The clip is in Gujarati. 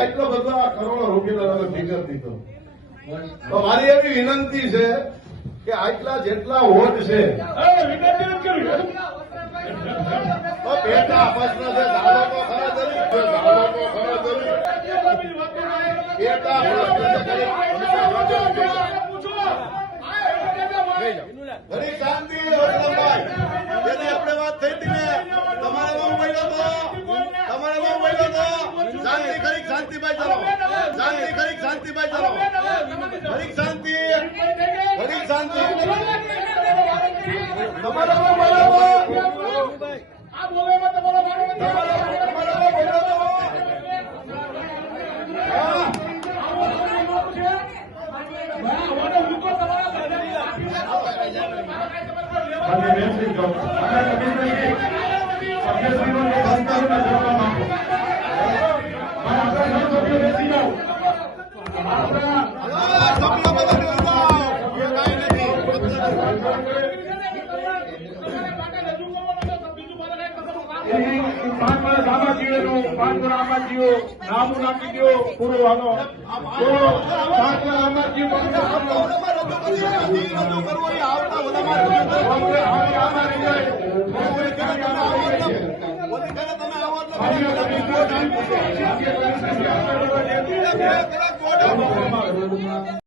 આટલો બધો આ કરોડો રૂપિયાનો ફિગર દીધો. તો મારી એવી વિનંતી છે કે આટલા જેટલા વોટ છે તો પેટા પ્રશ્ન છે, ધારો તો ખરા દરેક પેટા ઘણી શાંતિ. વસલમભાઈ જેની આપણે વાત થઈ હતી ને, તમારે બહુ બોલ્યો હતો, શાંતિ ખરી શાંતિભાઈ ચાલો, શાંતિ ખરી શાંતિભાઈ ચાલો, ઘણી શાંતિ, ઘણી શાંતિ. તમારે બહુ બોલ્યો હતો, પાંચ વર્ષ આમાં જીવેલું, 5 વર્ષ આમાં જીવો, નામું નાખી દો પૂરું. હાલો 5 વર્ષ આમાં જીવો, તમે